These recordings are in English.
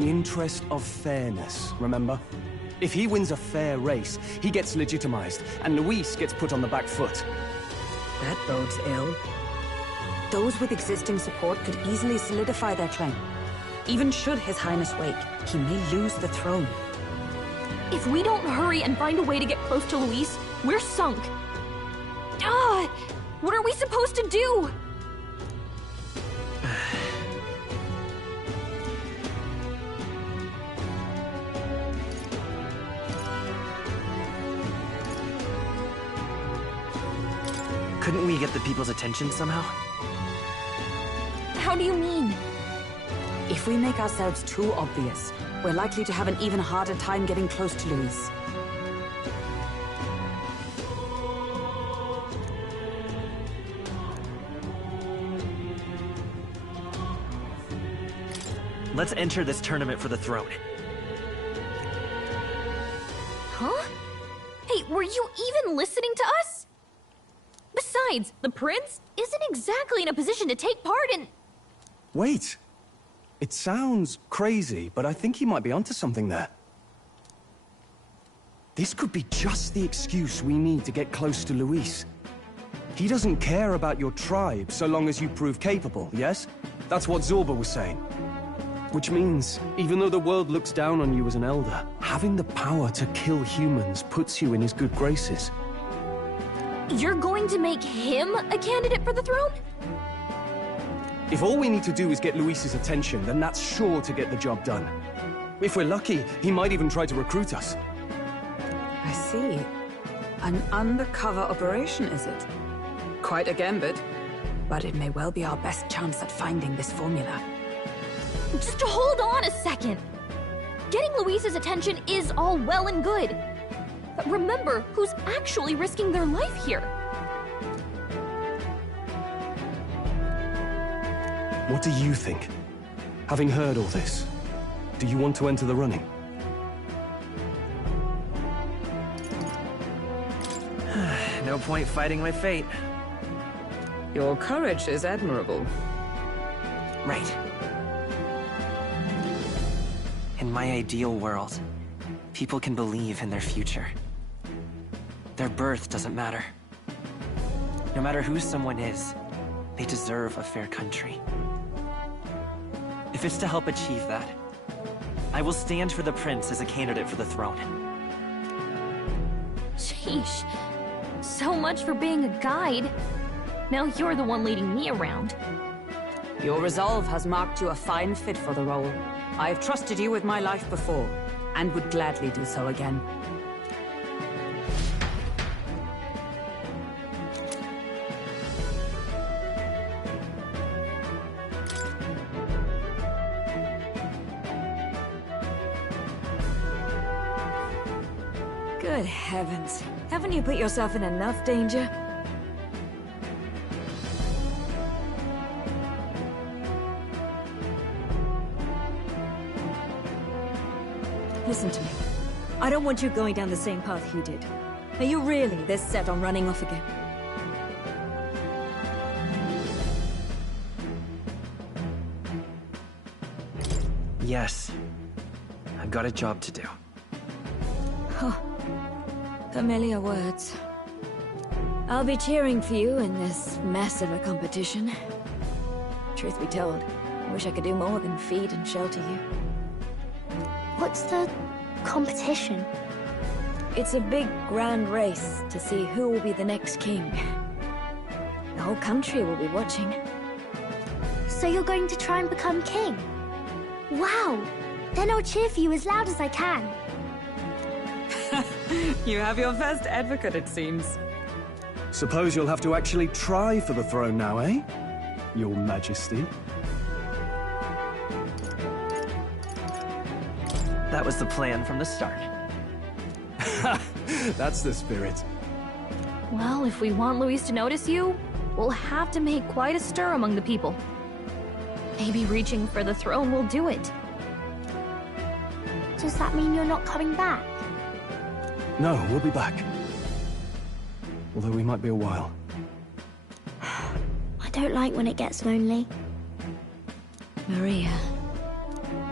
The interest of fairness, remember? If he wins a fair race, he gets legitimized, and Luis gets put on the back foot. That bodes ill. Those with existing support could easily solidify their claim. Even should His Highness wake, he may lose the throne. If we don't hurry and find a way to get close to Luis, we're sunk. What are we supposed to do? Couldn't we get the people's attention somehow? How do you mean? If we make ourselves too obvious, we're likely to have an even harder time getting close to Luis. Let's enter this tournament for the throne. Huh? Hey, were you even listening to us? Besides, the prince isn't exactly in a position to take part in... Wait. It sounds crazy, but I think he might be onto something there. This could be just the excuse we need to get close to Luis. He doesn't care about your tribe so long as you prove capable, yes? That's what Zorba was saying. Which means, even though the world looks down on you as an elder, having the power to kill humans puts you in his good graces. You're going to make him a candidate for the throne? If all we need to do is get Luis's attention, then that's sure to get the job done. If we're lucky, he might even try to recruit us. I see. An undercover operation, is it? Quite a gambit. But it may well be our best chance at finding this formula. Just hold on a second. Getting Luis's attention is all well and good. But remember who's actually risking their life here. What do you think? Having heard all this, do you want to enter the running? No point fighting my fate. Your courage is admirable. Right. In my ideal world, people can believe in their future. Their birth doesn't matter. No matter who someone is, they deserve a fair country. If it's to help achieve that, I will stand for the prince as a candidate for the throne. Sheesh. So much for being a guide. Now you're the one leading me around. Your resolve has marked you a fine fit for the role. I have trusted you with my life before, and would gladly do so again. Good heavens. Haven't you put yourself in enough danger? Listen to me. I don't want you going down the same path he did. Are you really this set on running off again? Yes. I've got a job to do. Familiar words. I'll be cheering for you in this mess of a competition. Truth be told, I wish I could do more than feed and shelter you. What's the competition? It's a big, grand race to see who will be the next king. The whole country will be watching. So you're going to try and become king? Wow! Then I'll cheer for you as loud as I can. You have your first advocate, it seems. Suppose you'll have to actually try for the throne now, eh? Your Majesty. That was the plan from the start. That's the spirit. Well, if we want Luis to notice you, we'll have to make quite a stir among the people. Maybe reaching for the throne will do it. Does that mean you're not coming back? No, we'll be back. Although we might be a while. I don't like when it gets lonely. Maria,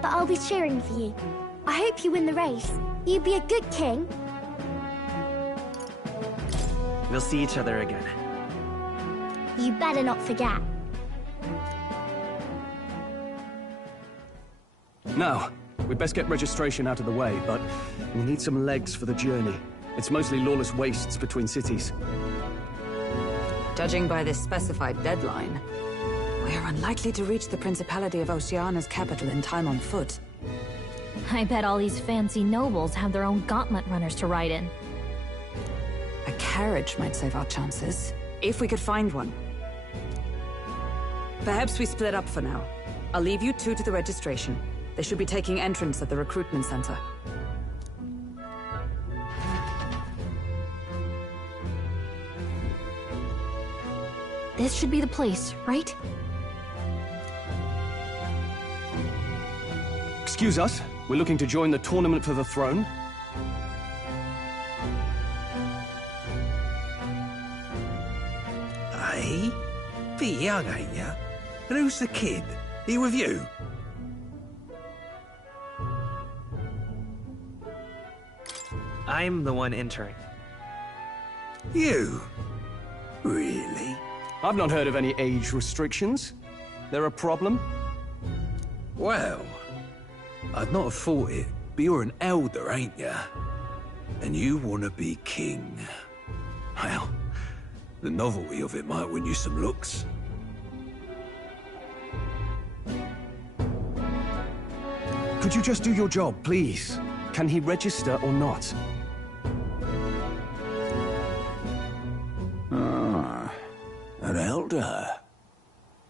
but I'll be cheering for you. I hope you win the race. You be a good king. We'll see each other again. You better not forget. Now, we'd best get registration out of the way, but we need some legs for the journey. It's mostly lawless wastes between cities. Judging by this specified deadline, we are unlikely to reach the Principality of Oceana's capital in time on foot. I bet all these fancy nobles have their own gauntlet runners to ride in. A carriage might save our chances, if we could find one. Perhaps we split up for now. I'll leave you two to the registration. They should be taking entrance at the recruitment center. This should be the place, right? Excuse us, we're looking to join the tournament for the throne. Hey? Bit young, ain't ya? And who's the kid? He with you? I'm the one entering. You? Really? I've not heard of any age restrictions. There a problem? Well, I'd not have thought it, but you're an elder, ain't ya? And you want to be king. Well, the novelty of it might win you some looks. Could you just do your job, please? Can he register or not? Ah, an elder.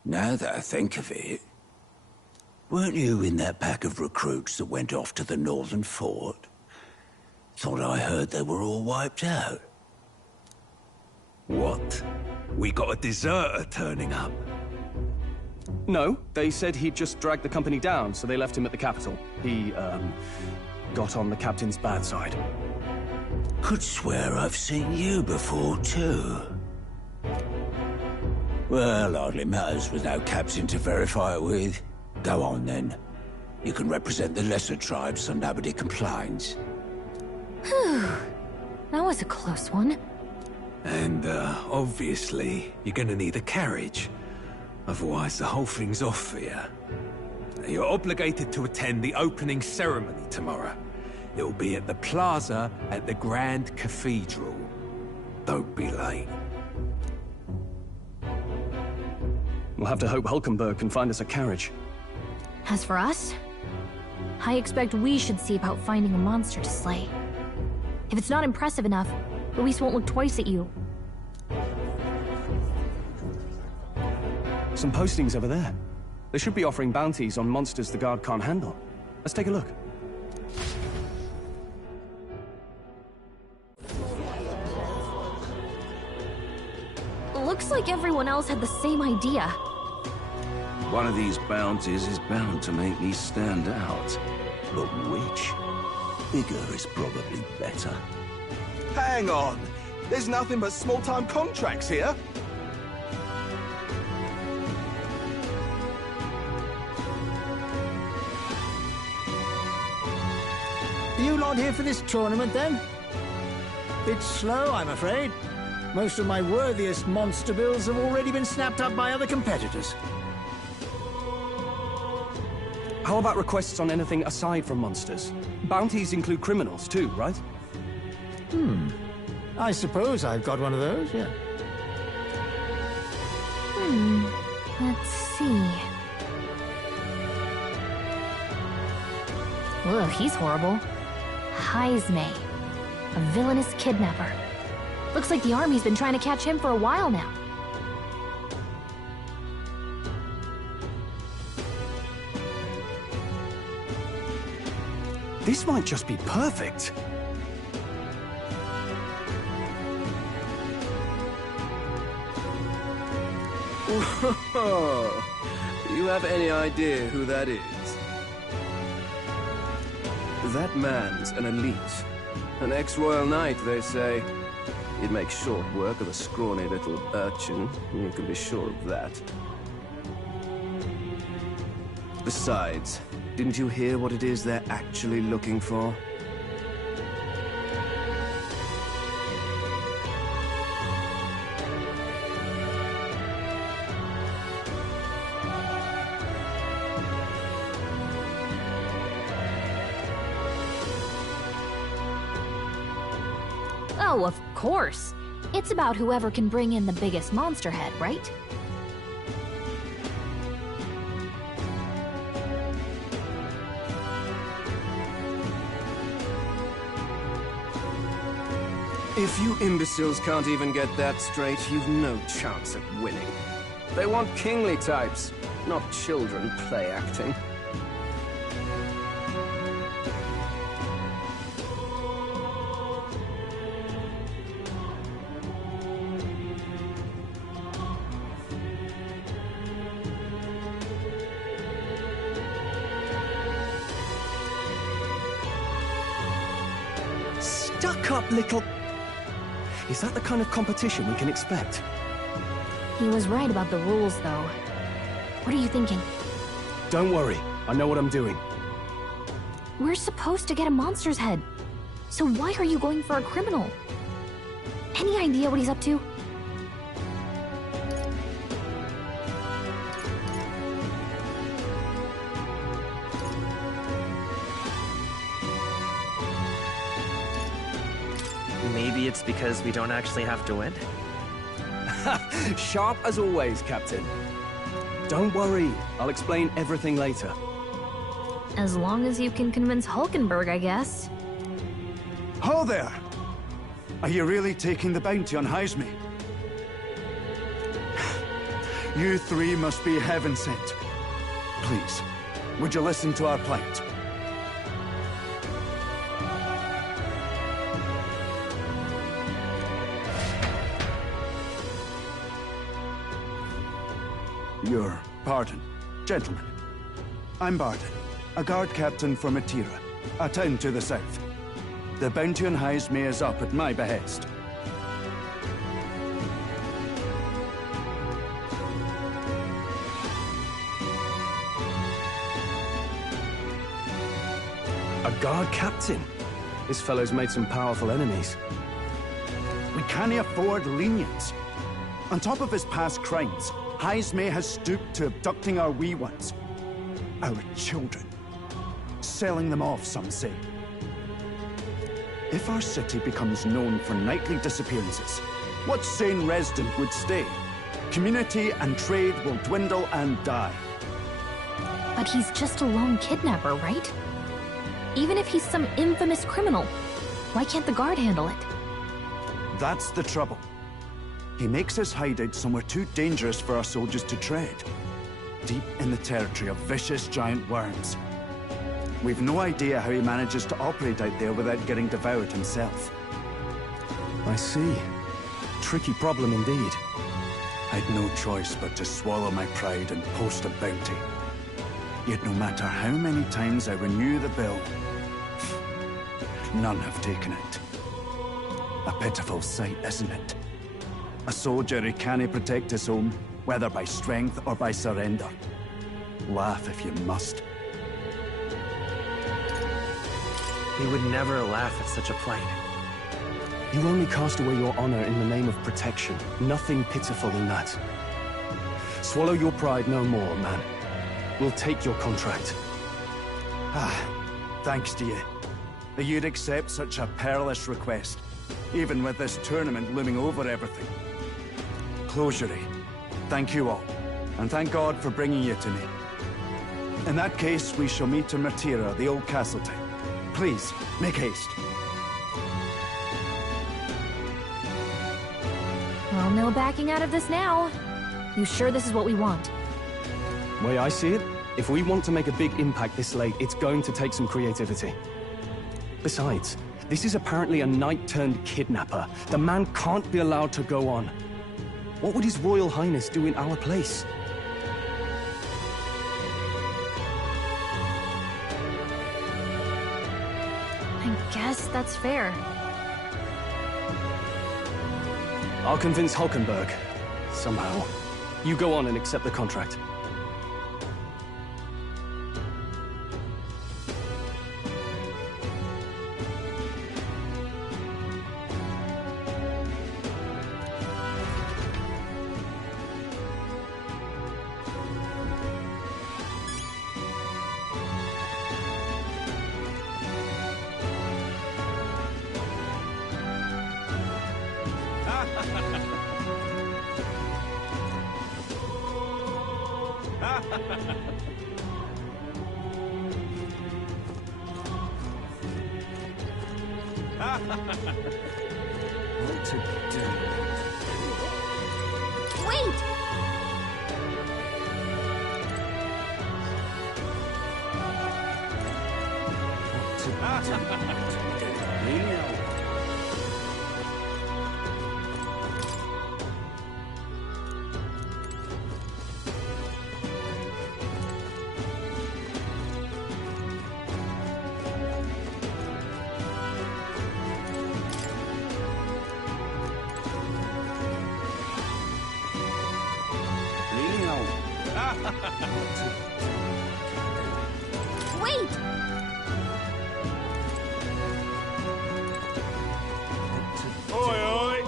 Now that I think of it, weren't you in that pack of recruits that went off to the northern fort? Thought I heard they were all wiped out. What? We got a deserter turning up? No, they said he'd just dragged the company down, so they left him at the capital. He, got on the captain's bad side. Could swear I've seen you before, too. Well, hardly matters with no captain to verify it with. Go on, then. You can represent the lesser tribes so nobody complains. Whew. That was a close one. And, obviously, you're gonna need a carriage. Otherwise, the whole thing's off for you. You're obligated to attend the opening ceremony tomorrow. It'll be at the plaza at the Grand Cathedral. Don't be late. We'll have to hope Hulkenberg can find us a carriage. As for us, I expect we should see about finding a monster to slay. If it's not impressive enough, Luis won't look twice at you. Some postings over there. They should be offering bounties on monsters the guard can't handle. Let's take a look. Looks like everyone else had the same idea. One of these bounties is bound to make me stand out. But which? Bigger is probably better. Hang on! There's nothing but small-time contracts here! You lot here for this tournament, then? Bit slow, I'm afraid. Most of my worthiest monster builds have already been snapped up by other competitors. How about requests on anything aside from monsters? Bounties include criminals too, right? I suppose I've got one of those, yeah. Let's see. Ugh, he's horrible. Heisme, a villainous kidnapper. Looks like the army's been trying to catch him for a while now. This might just be perfect. Do you have any idea who that is? That man's an elite. An ex-royal knight, they say. He'd make short work of a scrawny little urchin, you can be sure of that. Besides, Didn't you hear what it is they're actually looking for? Oh, of course. It's about whoever can bring in the biggest monster head, right? If you imbeciles can't even get that straight, you've no chance at winning. They want kingly types, not children play acting. Stuck-up little... Is that the kind of competition we can expect? He was right about the rules, though. What are you thinking? Don't worry, I know what I'm doing. We're supposed to get a monster's head. So why are you going for a criminal? Any idea what he's up to? Maybe it's because we don't actually have to win? Sharp as always, Captain. Don't worry, I'll explain everything later. As long as you can convince Hulkenberg, I guess. Ho there! Are you really taking the bounty on Heisme? You three must be heaven sent. Please, would you listen to our plight? Your pardon, gentlemen. I'm Barden, a guard captain from Atira, a town to the south. The bounty on Heisme is up at my behest. A guard captain? This fellow's made some powerful enemies. We can't afford lenience. On top of his past crimes, Heisme has stooped to abducting our wee ones. Our children. Selling them off, some say. If our city becomes known for nightly disappearances, what sane resident would stay? Community and trade will dwindle and die. But he's just a lone kidnapper, right? Even if he's some infamous criminal, why can't the guard handle it? That's the trouble. He makes his hideout somewhere too dangerous for our soldiers to tread. Deep in the territory of vicious giant worms. We've no idea how he manages to operate out there without getting devoured himself. I see. Tricky problem indeed. I'd no choice but to swallow my pride and post a bounty. Yet no matter how many times I renew the bill, none have taken it. A pitiful sight, isn't it? A soldier who can't protect his home, whether by strength or by surrender. Laugh if you must. We would never laugh at such a plight. You only cast away your honor in the name of protection. Nothing pitiful in that. Swallow your pride no more, man. We'll take your contract. Thanks to you. That you'd accept such a perilous request, even with this tournament looming over everything. Closure, thank you all, and thank God for bringing you to me. In that case, we shall meet in Matira, the old castle town. Please, make haste. Well, no backing out of this now. You sure this is what we want? Way I see it, if we want to make a big impact this late, it's going to take some creativity. Besides, this is apparently a knight-turned-kidnapper. The man can't be allowed to go on. What would His Royal Highness do in our place? I guess that's fair. I'll convince Hulkenberg. Somehow. You go on and accept the contract. What to do? Wait! What to do? Leo. Wait! Oi, oi!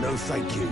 No, thank you.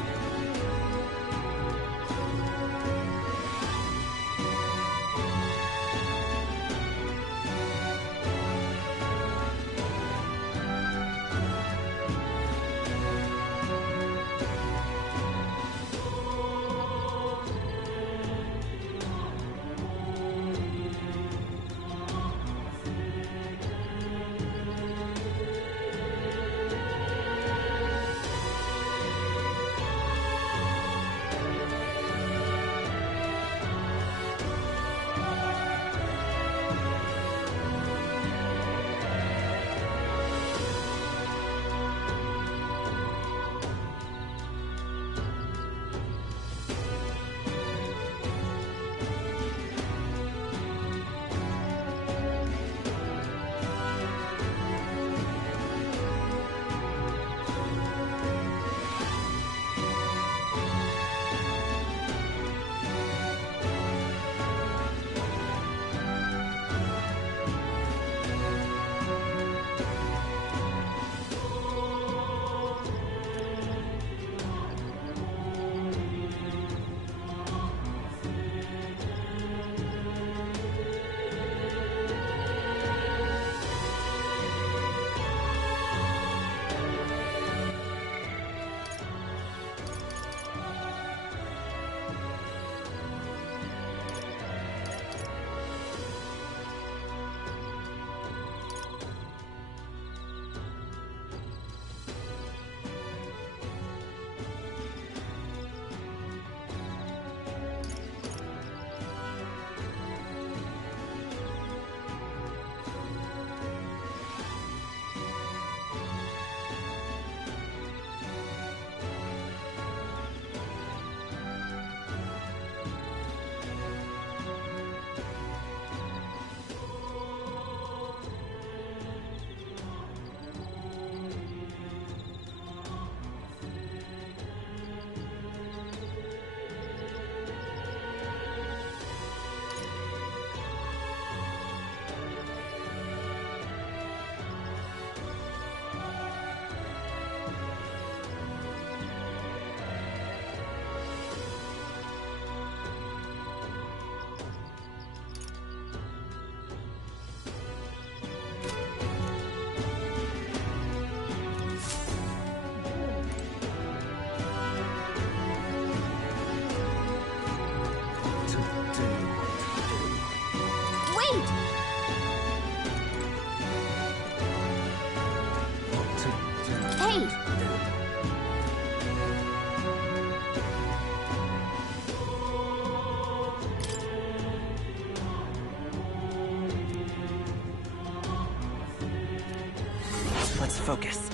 Let's focus.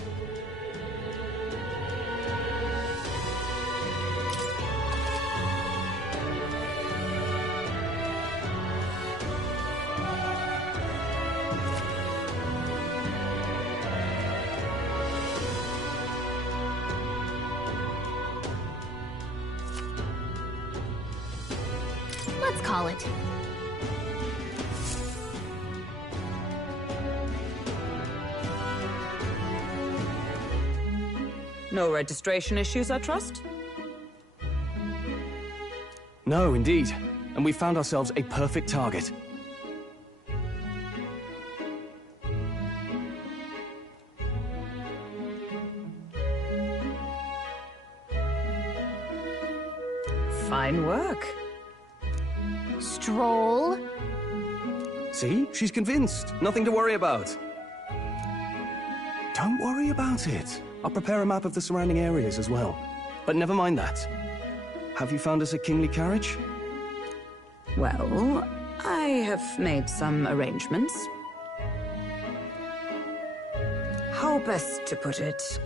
call it. No registration issues, I trust? No, indeed. And we found ourselves a perfect target. Fine work. Stroll. See? She's convinced. Nothing to worry about. Don't worry about it. I'll prepare a map of the surrounding areas as well. But never mind that. Have you found us a kingly carriage? Well, I have made some arrangements. How best to put it?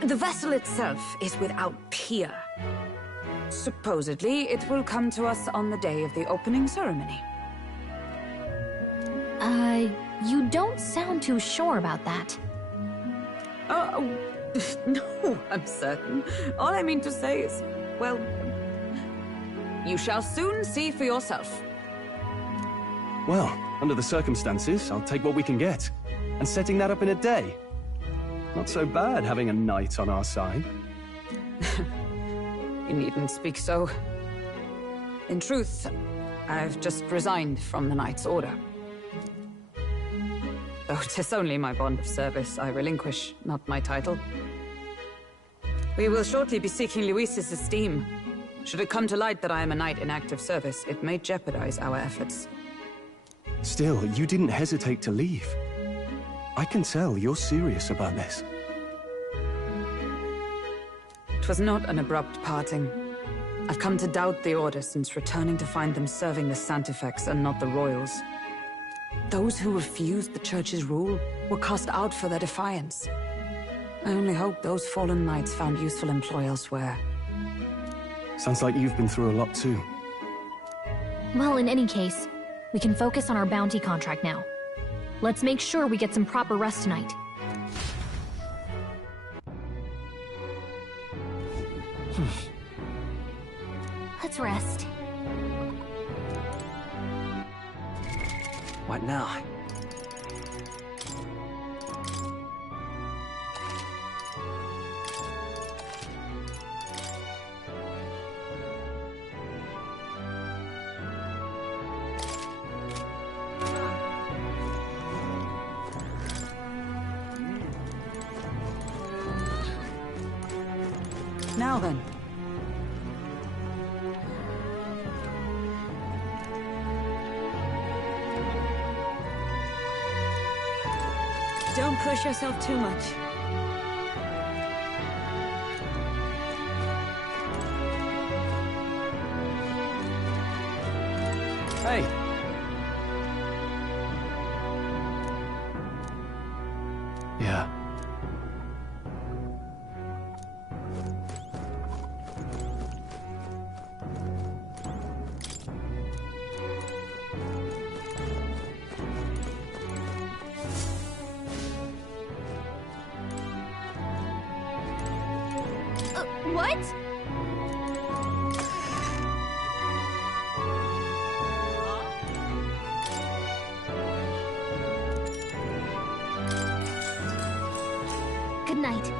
The vessel itself is without peer. Supposedly, it will come to us on the day of the opening ceremony. You don't sound too sure about that. No, I'm certain. All I mean to say is, well, you shall soon see for yourself. Well, under the circumstances, I'll take what we can get. And setting that up in a day. Not so bad having a knight on our side. You needn't speak so. In truth, I've just resigned from the Knight's Order. Though 'tis only my bond of service I relinquish, not my title. We will shortly be seeking Luis's esteem. Should it come to light that I am a knight in active service, it may jeopardize our efforts. Still, you didn't hesitate to leave. I can tell you're serious about this. It was not an abrupt parting. I've come to doubt the Order since returning to find them serving the Santifex and not the Royals. Those who refused the Church's rule were cast out for their defiance. I only hope those fallen knights found useful employ elsewhere. Sounds like you've been through a lot too. Well, in any case, we can focus on our bounty contract now. Let's make sure we get some proper rest tonight. Let's rest. What now? Now then. Don't push yourself too much. Hey! Yeah. What? Good night.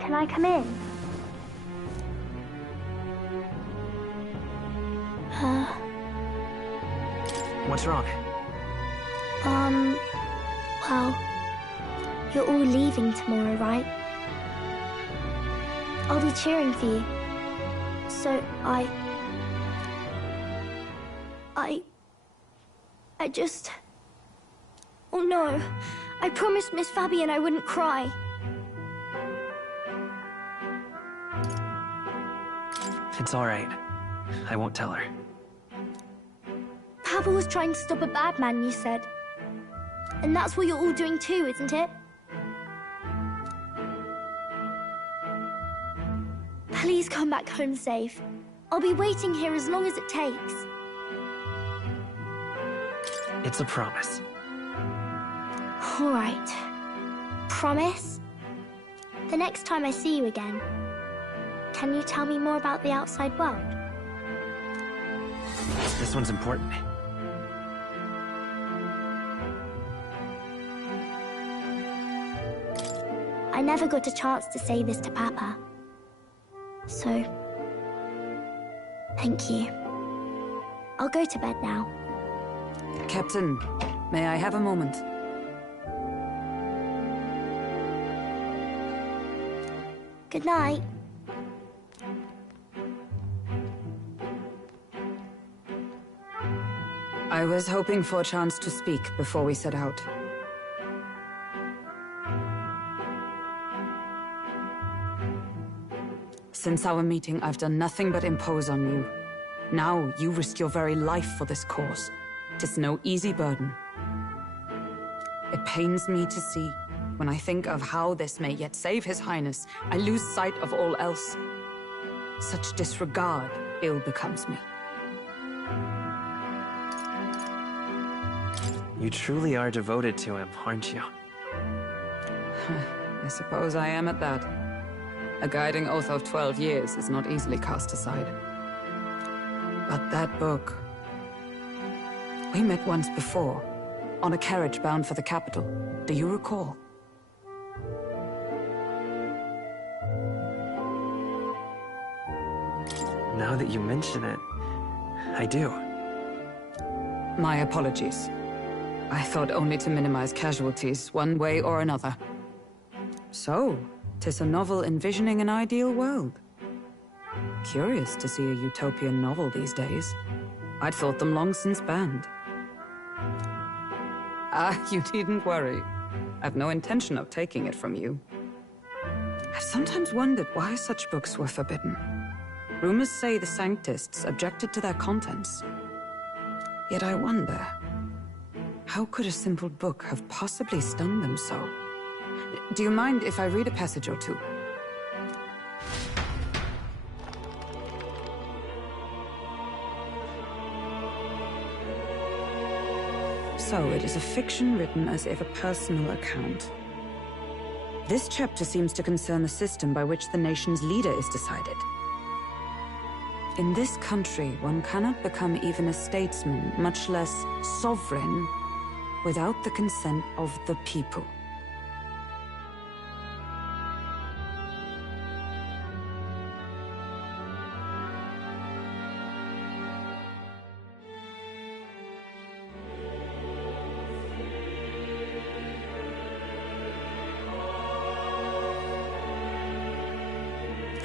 Can I come in? What's wrong? Well, you're all leaving tomorrow, right? I'll be cheering for you. So I just... Oh no, I promised Miss Fabian I wouldn't cry. It's all right. I won't tell her. Pavel was trying to stop a bad man, you said. And that's what you're all doing too, isn't it? Please come back home safe. I'll be waiting here as long as it takes. It's a promise. All right. Promise? The next time I see you again, can you tell me more about the outside world? This one's important. I never got a chance to say this to Papa. So, thank you. I'll go to bed now. Captain, may I have a moment? Good night. I was hoping for a chance to speak before we set out. Since our meeting, I've done nothing but impose on you. Now, you risk your very life for this cause. 'Tis no easy burden. It pains me to see. When I think of how this may yet save His Highness, I lose sight of all else. Such disregard ill becomes me. You truly are devoted to him, aren't you? I suppose I am at that. A guiding oath of 12 years is not easily cast aside. But that book... We met once before, on a carriage bound for the capital. Do you recall? Now that you mention it, I do. My apologies. I thought only to minimize casualties, one way or another. So, 'tis a novel envisioning an ideal world. Curious to see a utopian novel these days. I'd thought them long since banned. You needn't worry. I've no intention of taking it from you. I've sometimes wondered why such books were forbidden. Rumors say the Sanctists objected to their contents. Yet I wonder, how could a simple book have possibly stunned them so? Do you mind if I read a passage or two? So, it is a fiction written as if a personal account. This chapter seems to concern the system by which the nation's leader is decided. In this country, one cannot become even a statesman, much less sovereign, without the consent of the people.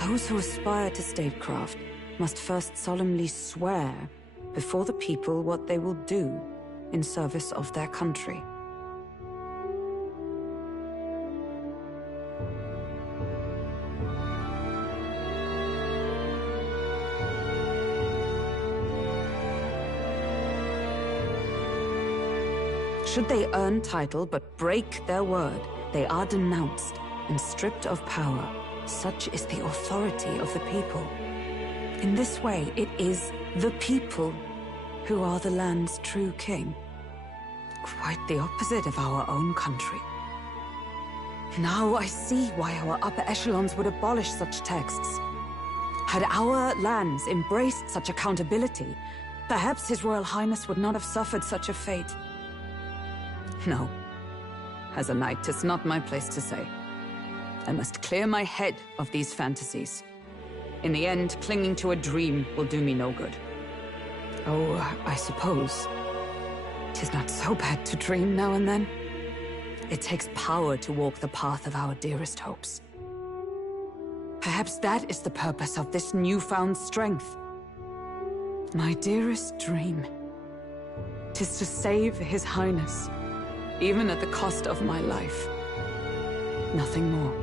Those who aspire to statecraft must first solemnly swear before the people what they will do in service of their country. Should they earn title but break their word, they are denounced and stripped of power. Such is the authority of the people. In this way, it is the people who are the land's true king. Quite the opposite of our own country. Now I see why our upper echelons would abolish such texts. Had our lands embraced such accountability, perhaps His Royal Highness would not have suffered such a fate. No. As a knight, 'tis not my place to say. I must clear my head of these fantasies. In the end, clinging to a dream will do me no good. Oh, I suppose 'tis not so bad to dream now and then. It takes power to walk the path of our dearest hopes. Perhaps that is the purpose of this newfound strength. My dearest dream, 'tis to save His Highness, even at the cost of my life. Nothing more.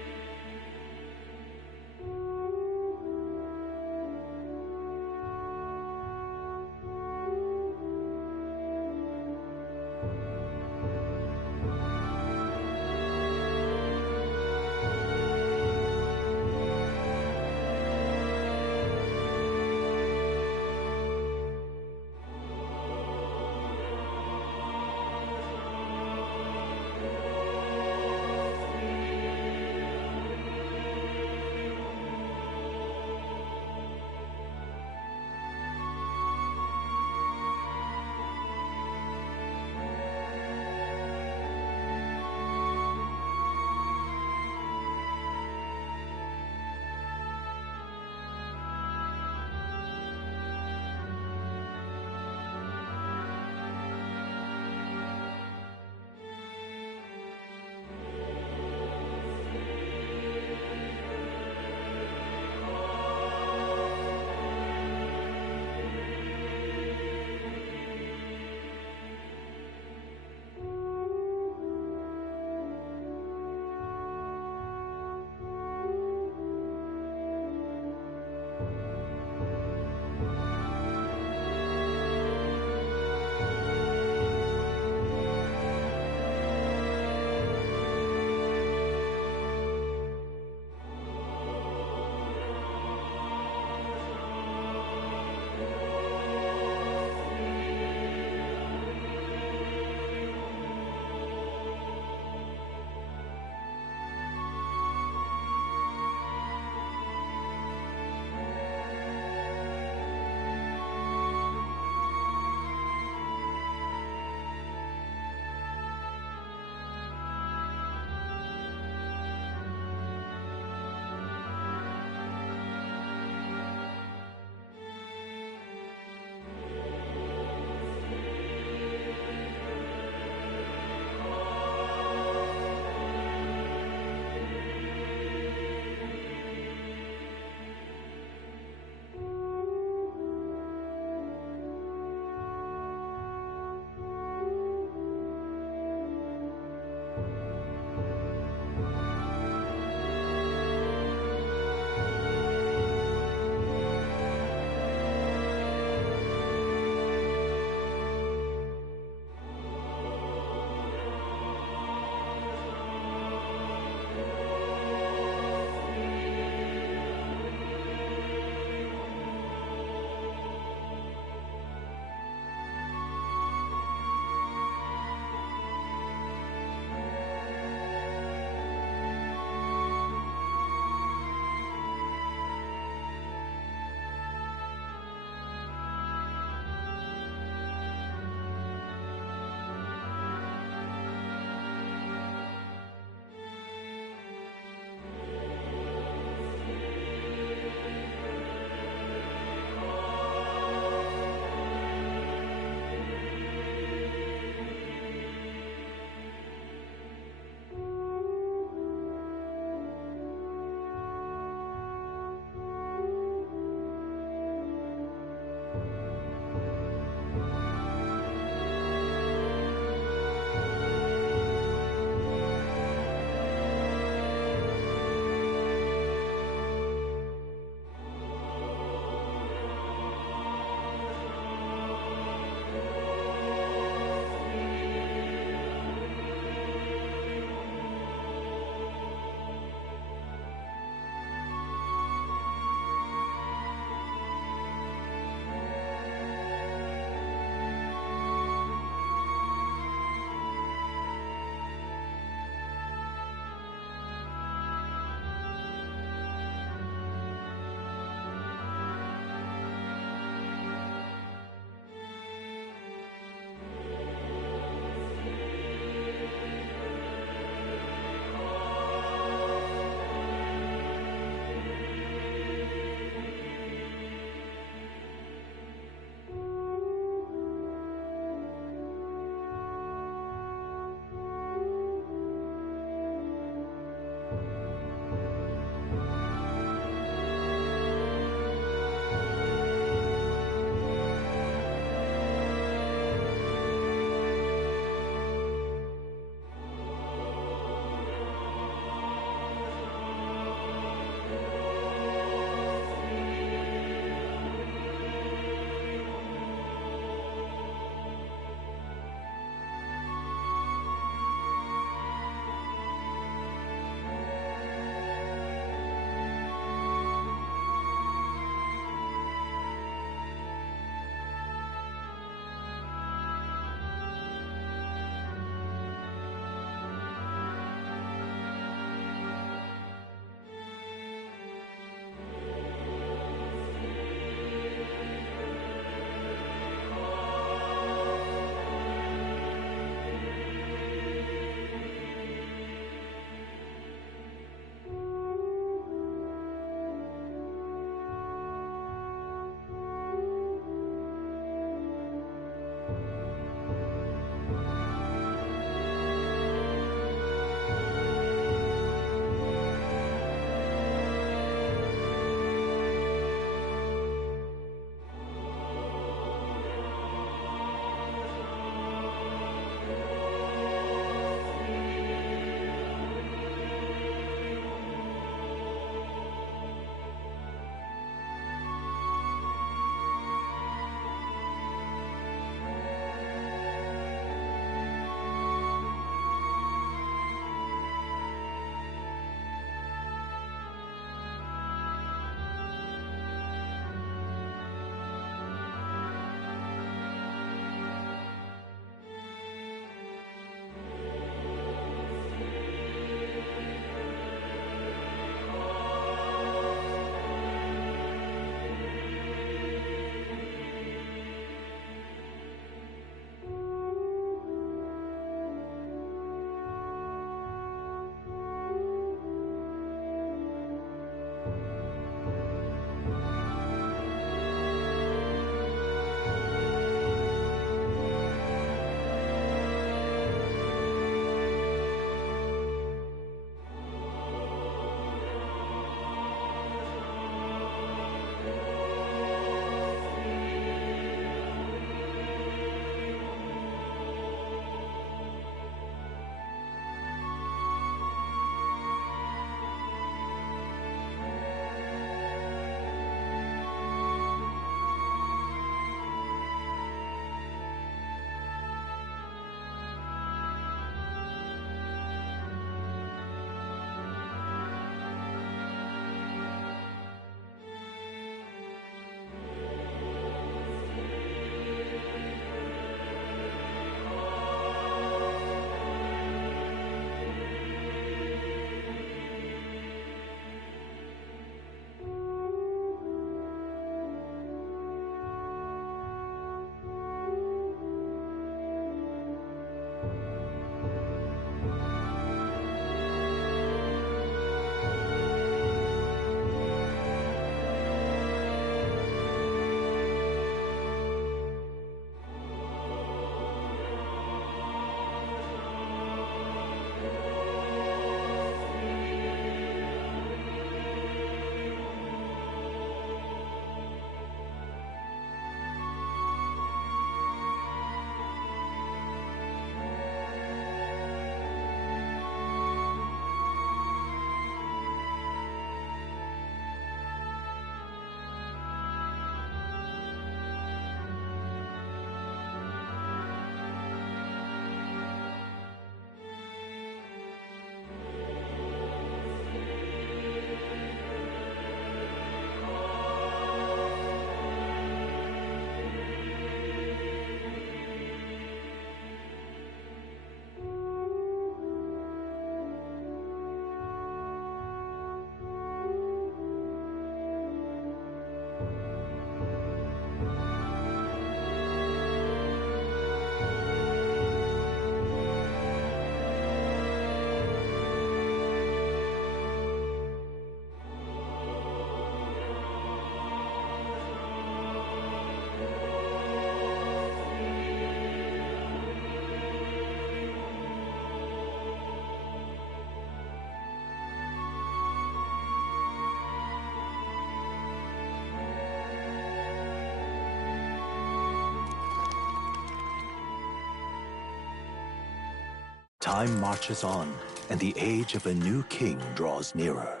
Time marches on, and the age of a new king draws nearer.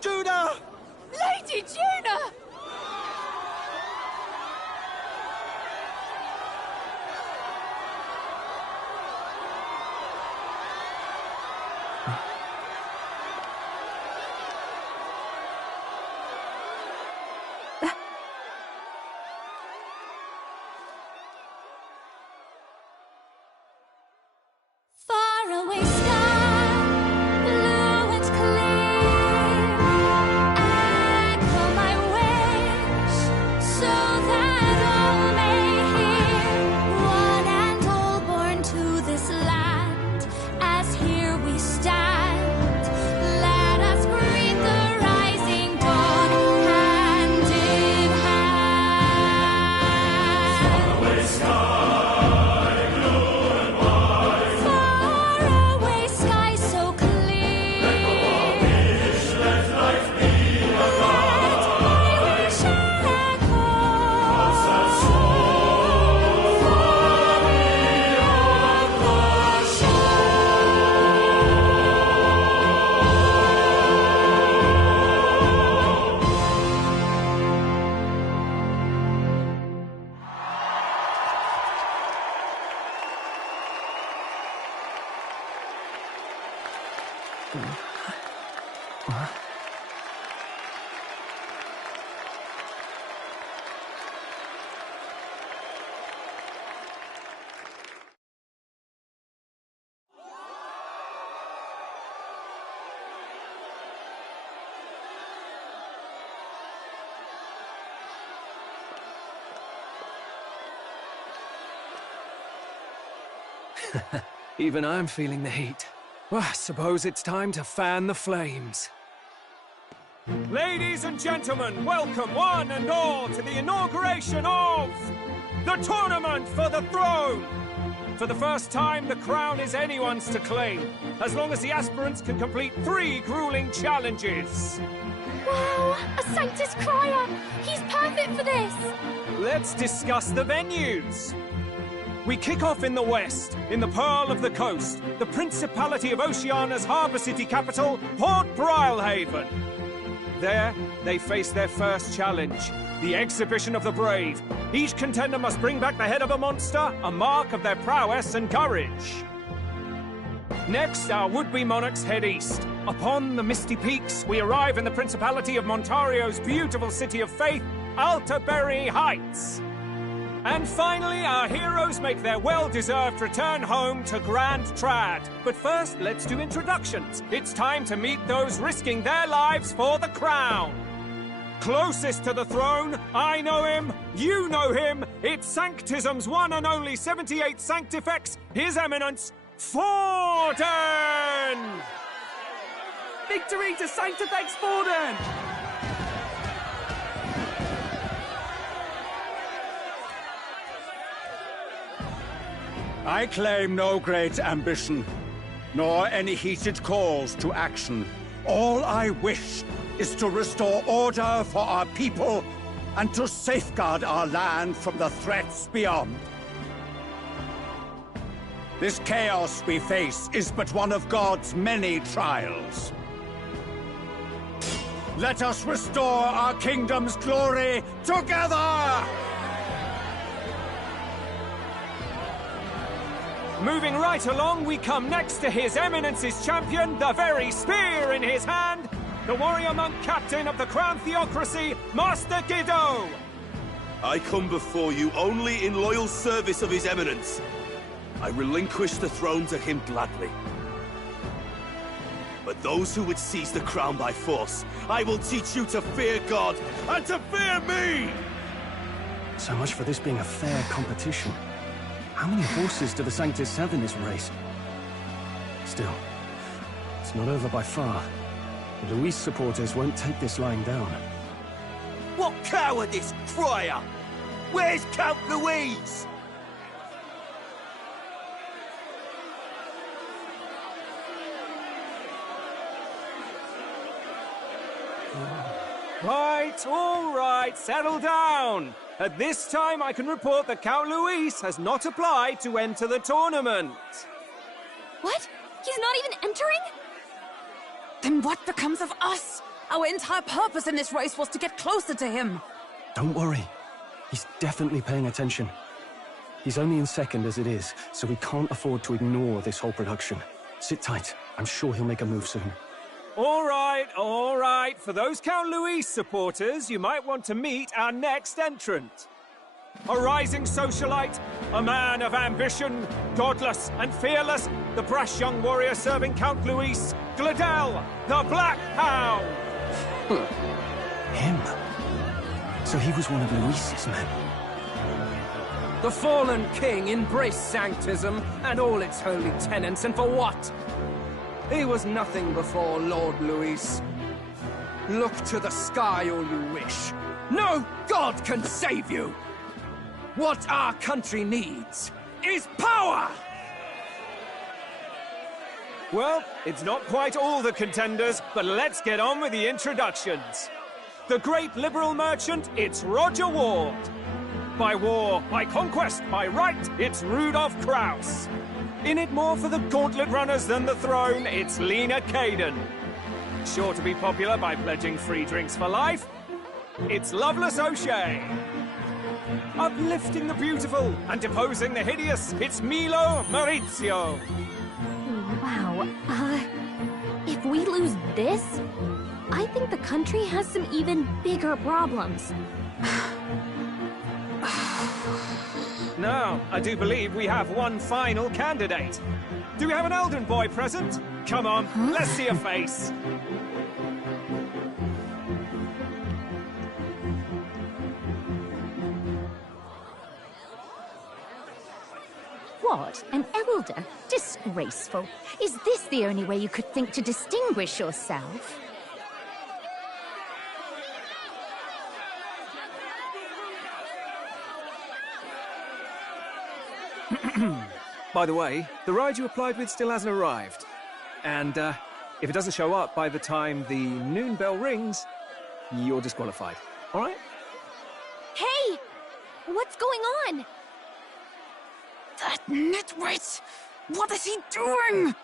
Juna! Lady Juna! Faraway sky, blue and clear. Echo my wish, so that all may hear. One and all born to this land, as here we stand. Let us greet the rising dawn, hand in hand. Faraway sky. Faraway sky so clear. Let life be above. Let my wish echo. Far beyond the Even I'm feeling the heat. Well, I suppose it's time to fan the flames. Ladies and gentlemen, welcome one and all to the inauguration of the Tournament for the Throne! For the first time, the crown is anyone's to claim, as long as the aspirants can complete 3 grueling challenges. Wow! A Sanctus Crier! He's perfect for this! Let's discuss the venues. We kick off in the west, in the Pearl of the Coast, the Principality of Oceania's harbour city capital, Port Brilehaven. There, they face their first challenge, the Exhibition of the Brave. Each contender must bring back the head of a monster, a mark of their prowess and courage. Next, our would-be monarchs head east. Upon the misty peaks, we arrive in the Principality of Montario's beautiful city of faith, Altaberry Heights. And finally, our heroes make their well-deserved return home to Grand Trad. But first, let's do introductions. It's time to meet those risking their lives for the crown. Closest to the throne, I know him, you know him. It's Sanctism's one and only 78th Sanctifex, His Eminence, Forden! Victory to Sanctifex Forden! I claim no great ambition, nor any heated calls to action. All I wish is to restore order for our people and to safeguard our land from the threats beyond. This chaos we face is but one of God's many trials. Let us restore our kingdom's glory together! Moving right along, we come next to His Eminence's champion, the very spear in his hand, the warrior monk captain of the Crown Theocracy, Master Guido! I come before you only in loyal service of His Eminence. I relinquish the throne to him gladly. But those who would seize the crown by force, I will teach you to fear God and to fear me! So much for this being a fair competition. How many horses do the Sanctus have in this race? Still, it's not over by far. The Luis supporters won't take this lying down. What cowardice, Crier! Where's Count Louise? All right, settle down. At this time, I can report that Count Luis has not applied to enter the tournament. What? He's not even entering? Then what becomes of us? Our entire purpose in this race was to get closer to him. Don't worry. He's definitely paying attention. He's only in second as it is, so we can't afford to ignore this whole production. Sit tight. I'm sure he'll make a move soon. All right. For those Count Luis supporters, you might want to meet our next entrant. A rising socialite, a man of ambition, godless and fearless, the brash young warrior serving Count Luis, Gladel, the Black Hound! Him? So he was one of Luis's men. The fallen king embraced Sanctism and all its holy tenets, and for what? He was nothing before Lord Luis. Look to the sky all you wish. No god can save you! What our country needs is power! Well, it's not quite all the contenders, but let's get on with the introductions. The great liberal merchant, it's Roger Ward. By war, by conquest, by right, it's Rudolf Kraus. In it more for the gauntlet runners than the throne, it's Lena Kaden. Sure to be popular by pledging free drinks for life, it's Loveless O'Shea. Uplifting the beautiful and deposing the hideous, it's Milo Maurizio. Wow, if we lose this, I think the country has some even bigger problems. Now, I do believe we have one final candidate. Do we have an Elden boy present? Come on, let's see a face. What? An elder? Disgraceful. Is this the only way you could think to distinguish yourself? By the way, the ride you applied with still hasn't arrived. And, if it doesn't show up by the time the noon bell rings, you're disqualified. All right? Hey! What's going on? That nitwit! What is he doing?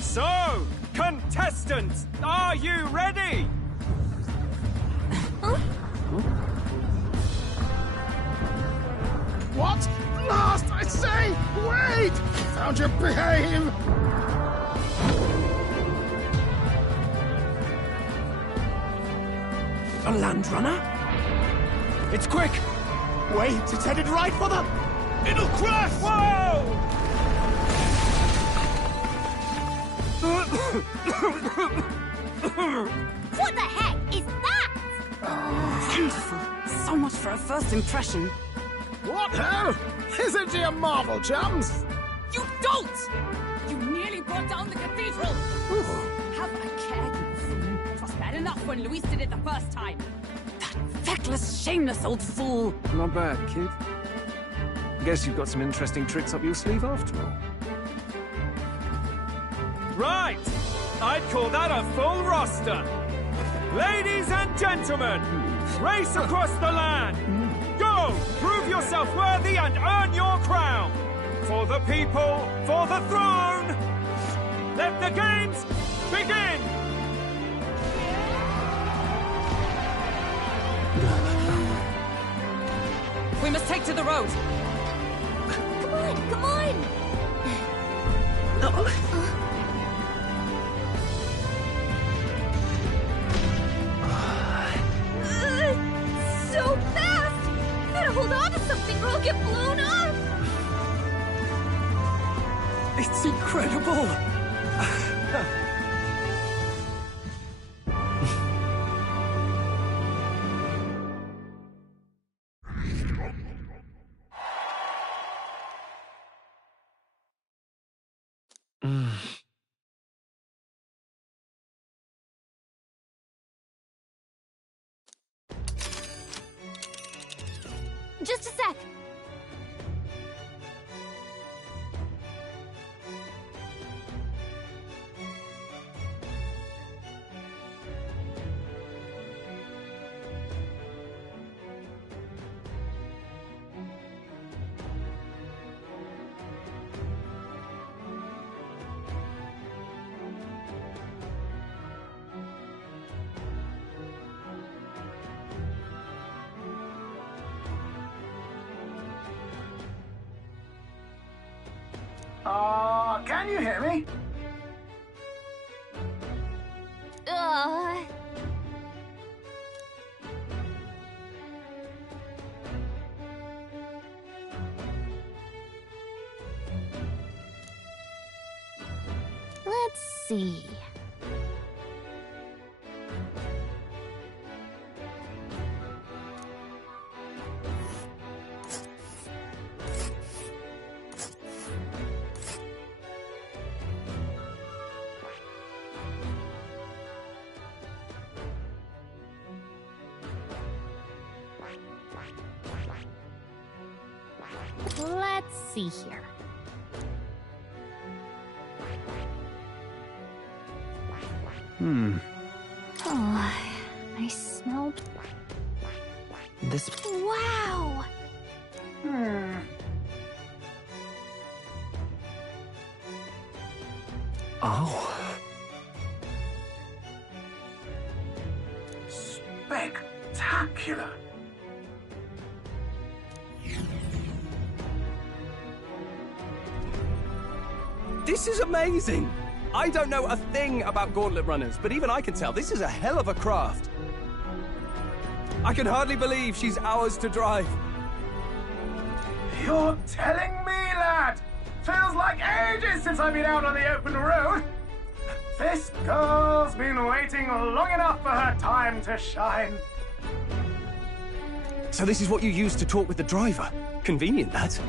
So, contestants, are you ready? What? Last, I say! Wait! Don't you behave! A land runner? It's quick! Wait, it's headed right for them! It'll crash! Whoa! What the heck is that? Wonderful. So much for a first impression. What hell? Isn't he a marvel, chums? You don't! You nearly brought down the cathedral! Have a care, you fool. It was bad enough when Luis did it the first time. That feckless, shameless old fool. Not bad, kid. Guess you've got some interesting tricks up your sleeve after all. Right! I'd call that a full roster. Ladies and gentlemen, race across the land. Go! Prove yourself worthy and earn your crown. For the people, for the throne. Let the games begin! We must take to the road. Come on, come on! So fast! Gotta hold on to something or I'll get blown up! It's incredible! Just a sec. Can you hear me? Let's see. Let's see here. Oh, I smelled... This... Wow! Oh. Spectacular! This is amazing! I don't know a thing about gauntlet runners, but even I can tell this is a hell of a craft. I can hardly believe she's ours to drive. You're telling me, lad? Feels like ages since I've been out on the open road. This girl's been waiting long enough for her time to shine. So this is what you use to talk with the driver. Convenient, that.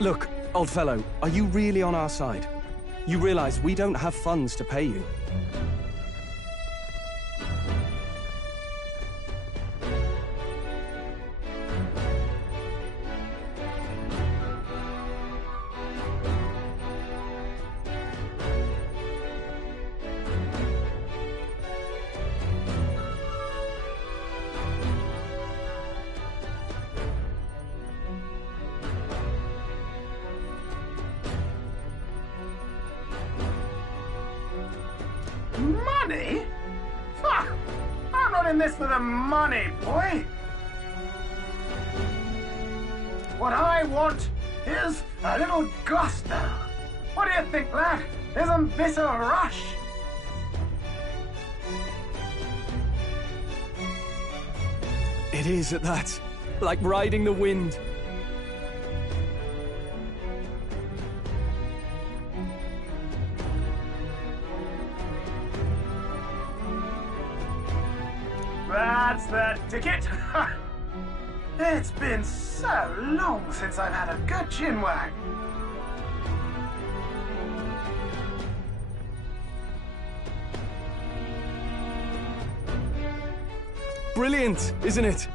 Look, old fellow, are you really on our side? You realize we don't have funds to pay you. Money? Fuck! I'm not in this for the money, boy! What I want is a little gusto. What do you think, lad? Isn't this a rush? It is at that. Like riding the wind. That's the ticket. It's been so long since I've had a good chinwag. Brilliant, isn't it?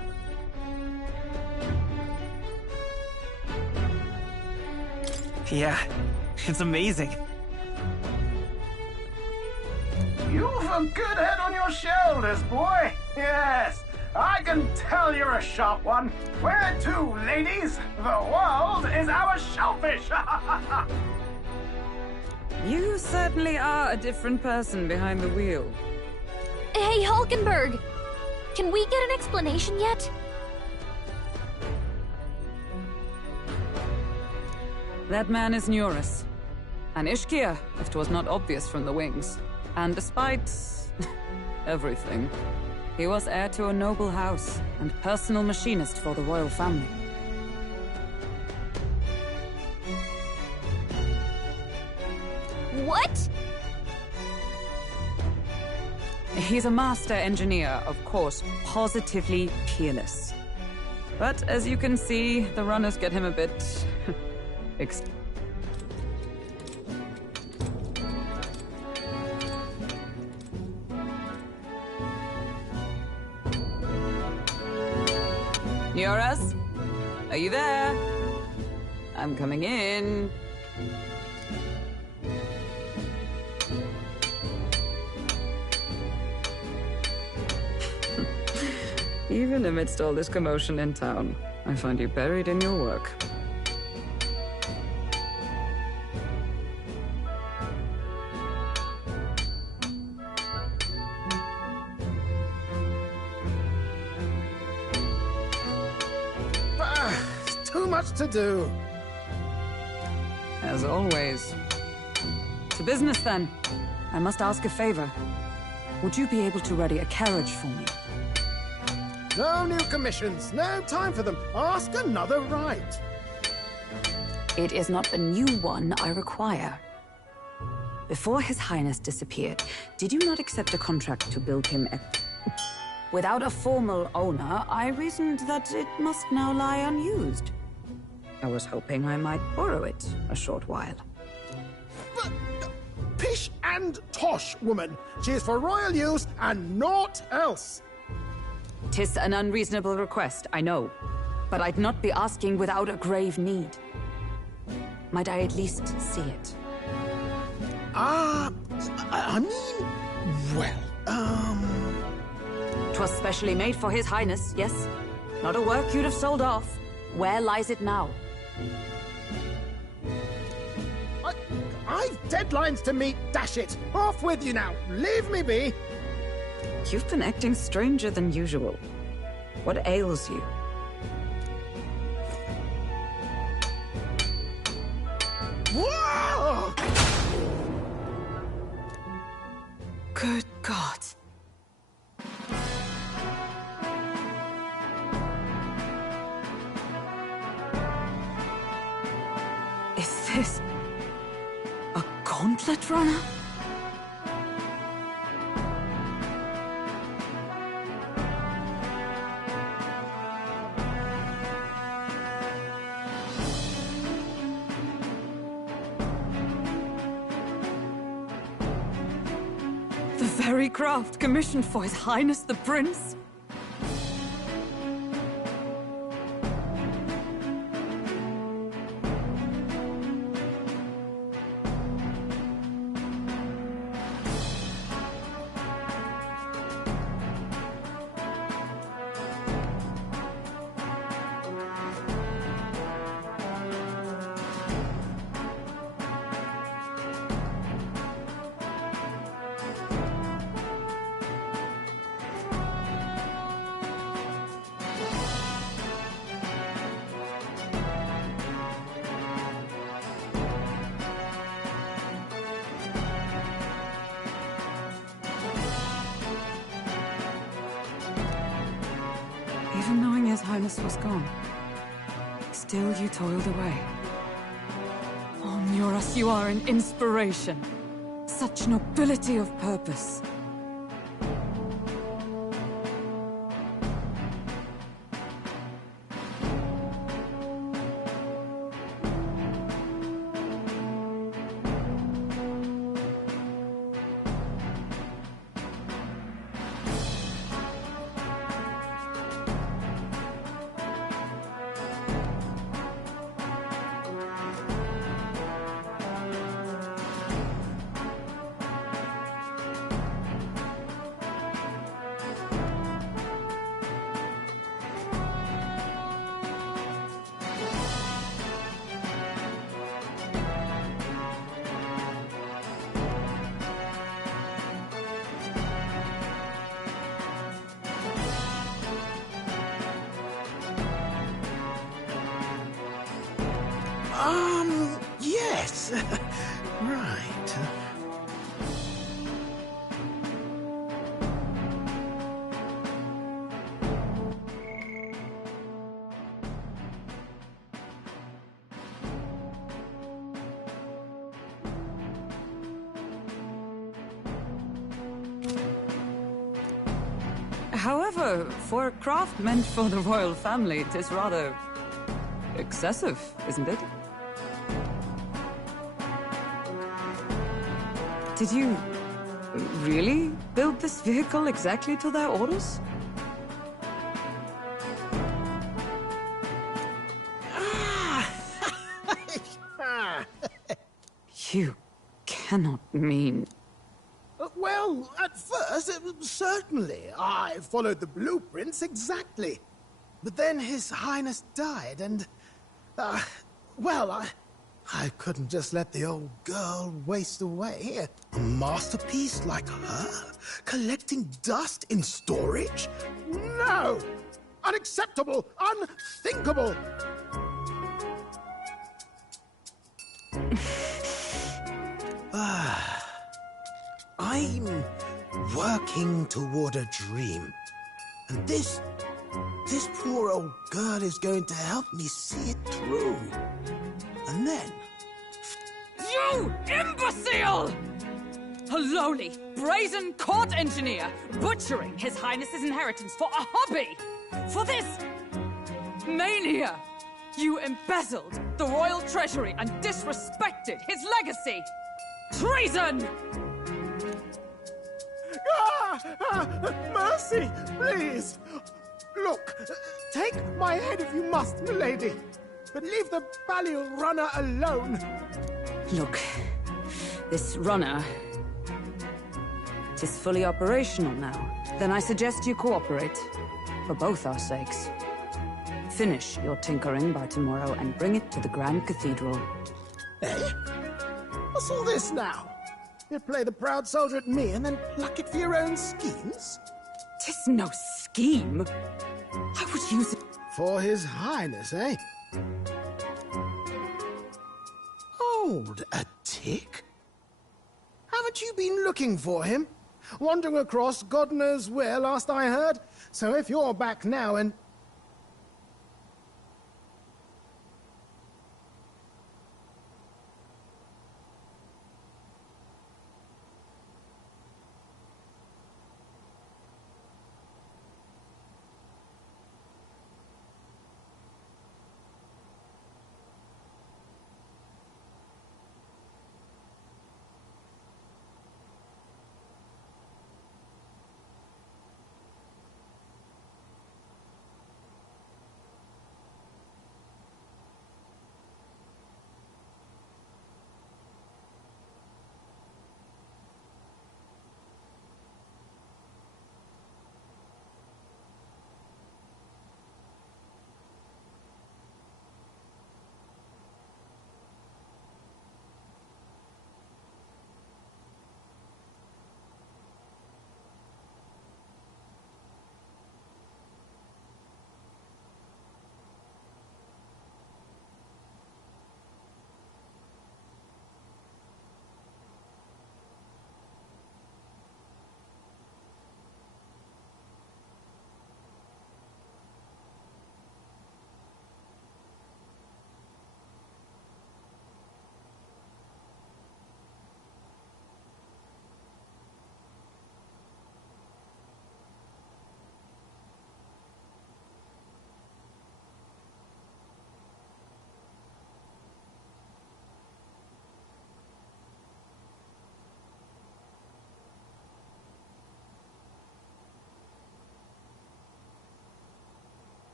Yeah, it's amazing. You've a good head on your shoulders, boy. Yes, I can tell you're a sharp one. Where to, ladies? The world is our shellfish. You certainly are a different person behind the wheel. Hey, Hulkenberg! Can we get an explanation yet? That man is Neurus. An Ishkia, if 'twas not obvious from the wings. And despite everything, he was heir to a noble house and personal machinist for the royal family. What? He's a master engineer, of course, positively peerless. But as you can see, the runners get him a bit... Neurus? Are you there? I'm coming in. Even amidst all this commotion in town, I find you buried in your work. Too much to do. As always. To business, then. I must ask a favor. Would you be able to ready a carriage for me? No new commissions. No time for them. Ask another right. It is not a new one I require. Before His Highness disappeared, did you not accept a contract to build him a... Without a formal owner, I reasoned that it must now lie unused. I was hoping I might borrow it a short while. But, pish and tosh, woman. She is for royal use and naught else. 'Tis an unreasonable request, I know. But I'd not be asking without a grave need. Might I at least see it? I mean... Well, 'Twas specially made for His Highness, yes? Not a work you'd have sold off. Where lies it now? I've deadlines to meet, dash it! Off with you now! Leave me be! You've been acting stranger than usual. What ails you? Whoa! Good God. Is this... a gauntlet runner? very craft commissioned for His Highness the Prince? Even knowing His Highness was gone, still you toiled away. Oh, Muras, you are an inspiration. Such nobility of purpose. Yes. Right. However, for a craft meant for the royal family, it is rather excessive, isn't it? Did you really build this vehicle exactly to their orders? You cannot mean... Well, at first, certainly. I followed the blueprints exactly. But then His Highness died, and... well, I couldn't just let the old girl waste away. A masterpiece like her? Collecting dust in storage? No! Unacceptable! Unthinkable! I'm working toward a dream. And this poor old girl is going to help me see it through. And then... You imbecile! A lowly, brazen court engineer butchering His Highness's inheritance for a hobby! For this mania! You embezzled the royal treasury and disrespected his legacy! Treason! Mercy, please! Look, take my head if you must, milady. But leave the Balliol runner alone. Look, this runner... it is fully operational now. Then I suggest you cooperate. For both our sakes. Finish your tinkering by tomorrow and bring it to the Grand Cathedral. Eh? What's all this now? You play the proud soldier at me and then pluck it for your own schemes? 'Tis no scheme. I would use it... For His Highness, eh? Hold a tick. Haven't you been looking for him? Wandering across God knows where, last I heard. So if you're back now and...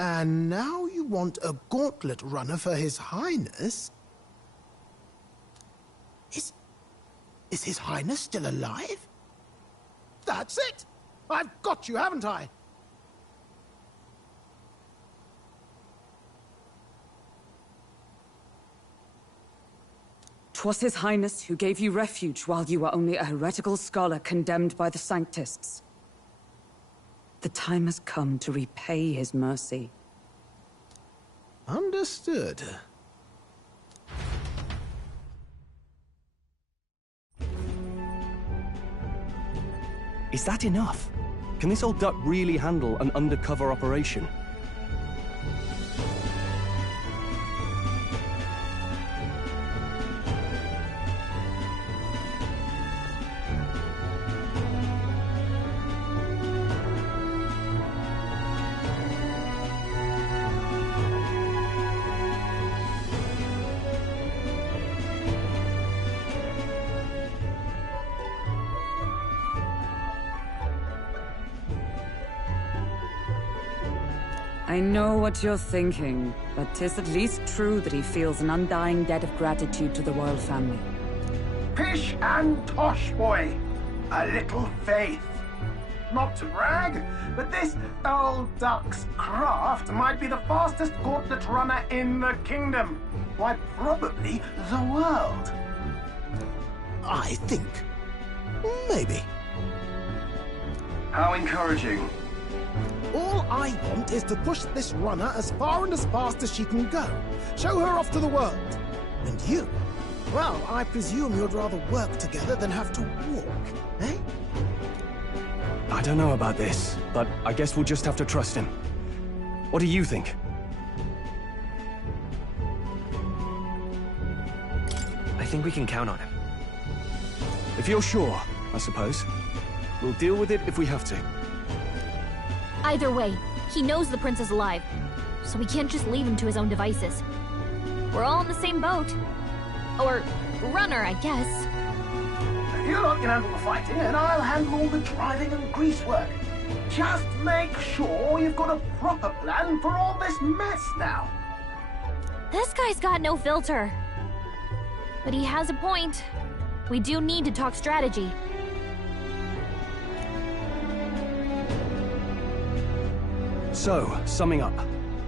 And now you want a gauntlet runner for His Highness? Is His Highness still alive? That's it! I've got you, haven't I? 'Twas His Highness who gave you refuge while you were only a heretical scholar condemned by the Sanctists. The time has come to repay his mercy. Understood. Is that enough? Can this old duck really handle an undercover operation? I know what you're thinking, but 'tis at least true that he feels an undying debt of gratitude to the royal family. Pish and tosh, boy. A little faith. Not to brag, but this old duck's craft might be the fastest gauntlet runner in the kingdom. Why, probably the world. I think. Maybe. How encouraging. All I want is to push this runner as far and as fast as she can go. Show her off to the world. And you? Well, I presume you'd rather work together than have to walk, eh? I don't know about this, but I guess we'll just have to trust him. What do you think? I think we can count on him. If you're sure, I suppose. We'll deal with it if we have to. Either way, he knows the prince is alive, so we can't just leave him to his own devices. We're all in the same boat. Or runner, I guess. You lot can handle the fighting, and I'll handle all the driving and grease work. Just make sure you've got a proper plan for all this mess now. This guy's got no filter. But he has a point. We do need to talk strategy. So, summing up.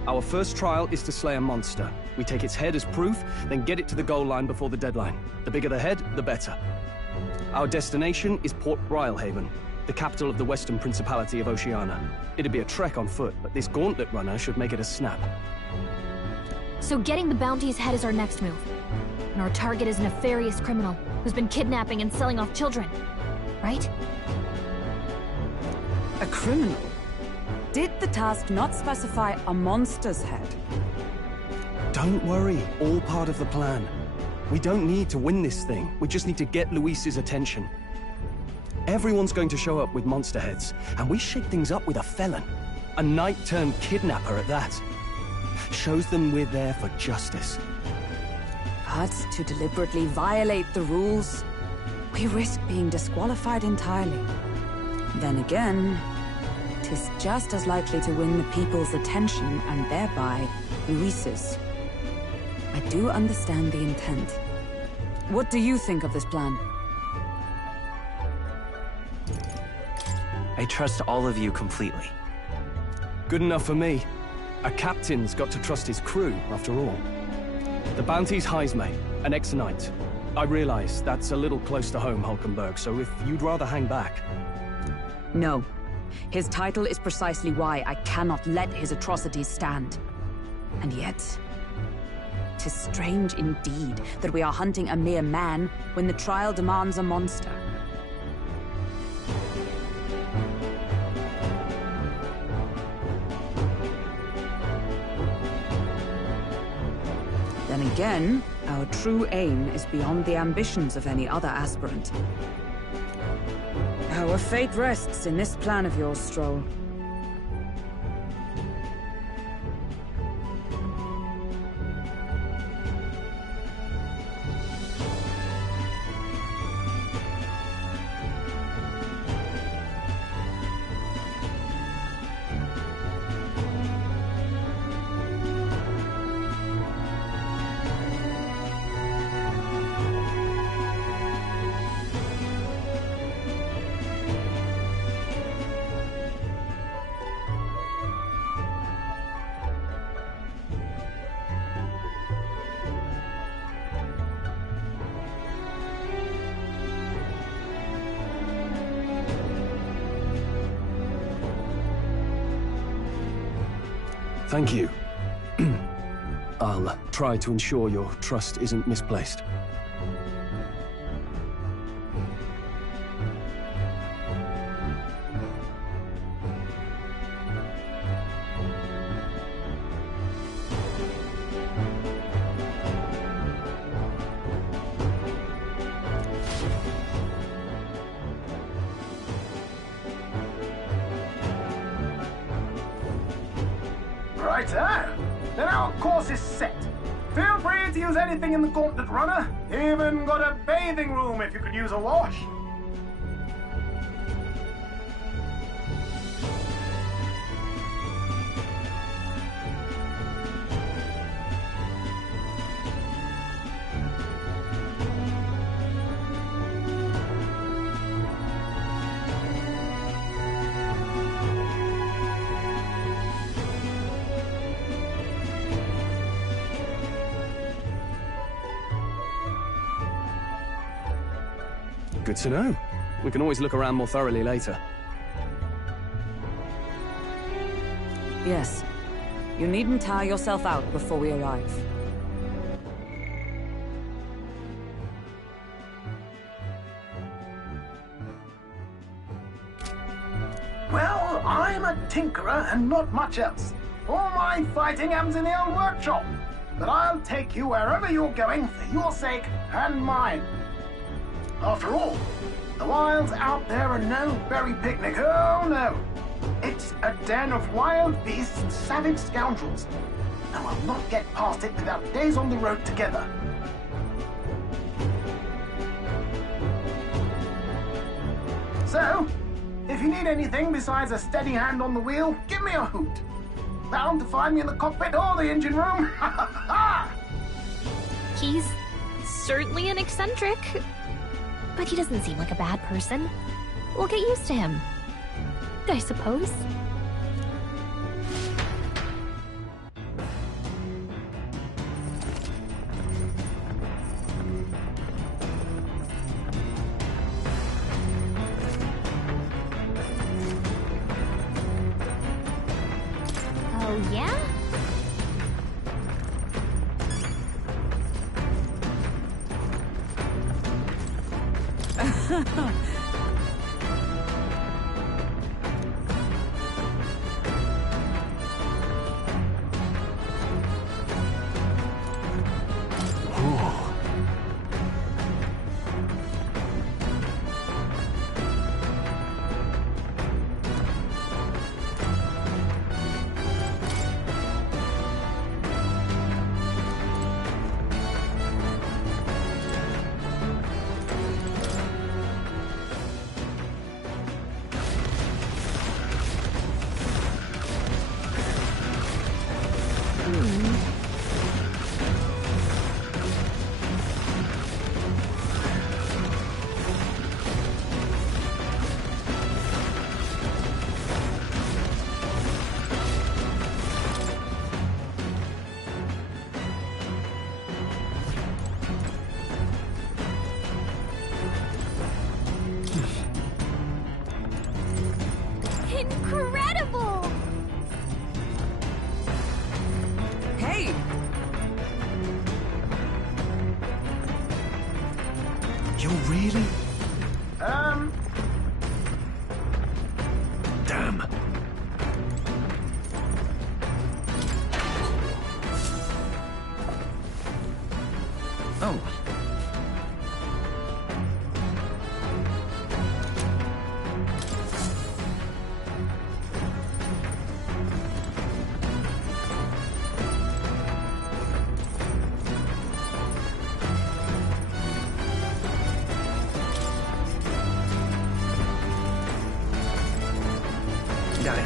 Our first trial is to slay a monster. We take its head as proof, then get it to the goal line before the deadline. The bigger the head, the better. Our destination is Port Rhylehaven, the capital of the Western Principality of Oceania. It'd be a trek on foot, but this gauntlet runner should make it a snap. So getting the bounty's head is our next move. And our target is a nefarious criminal who's been kidnapping and selling off children. Right? A criminal? Did the task not specify a monster's head? Don't worry, all part of the plan. We don't need to win this thing, we just need to get Luis's attention. Everyone's going to show up with monster heads, and we shake things up with a felon. A knight-turned-kidnapper at that. Shows them we're there for justice. But to deliberately violate the rules, we risk being disqualified entirely. Then again, 'tis just as likely to win the people's attention and thereby Luis's. I do understand the intent. What do you think of this plan? I trust all of you completely. Good enough for me. A captain's got to trust his crew, after all. The bounty's Heisme, an ex-knight. I realize that's a little close to home, Hulkenberg, so if you'd rather hang back... No. His title is precisely why I cannot let his atrocities stand. And yet... 'tis strange indeed that we are hunting a mere man when the trial demands a monster. Then again, our true aim is beyond the ambitions of any other aspirant. Our fate rests in this plan of yours, Stroll. Thank you. I'll try to ensure your trust isn't misplaced. Righto. Then our course is set. Feel free to use anything in the Gauntlet Runner. Even got a bathing room if you could use a wash. Good to know. We can always look around more thoroughly later. Yes. You needn't tire yourself out before we arrive. Well, I'm a tinkerer and not much else. All my fighting happens in the old workshop. But I'll take you wherever you're going for your sake and mine. After all, the wilds out there are no berry picnic, oh no. It's a den of wild beasts and savage scoundrels, and we'll not get past it without days on the road together. So, if you need anything besides a steady hand on the wheel, give me a hoot. Bound to find me in the cockpit or the engine room. He's certainly an eccentric. But he doesn't seem like a bad person. We'll get used to him, I suppose. Oh, yeah? Incredible! Hey! You're really? Damn. Oh. Got it.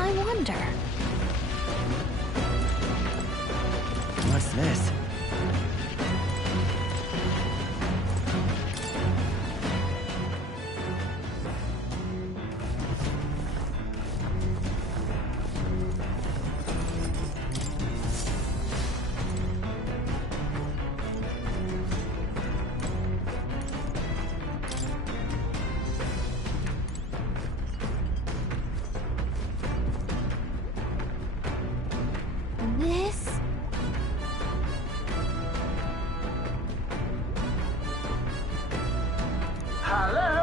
I wonder. What's this? Hello?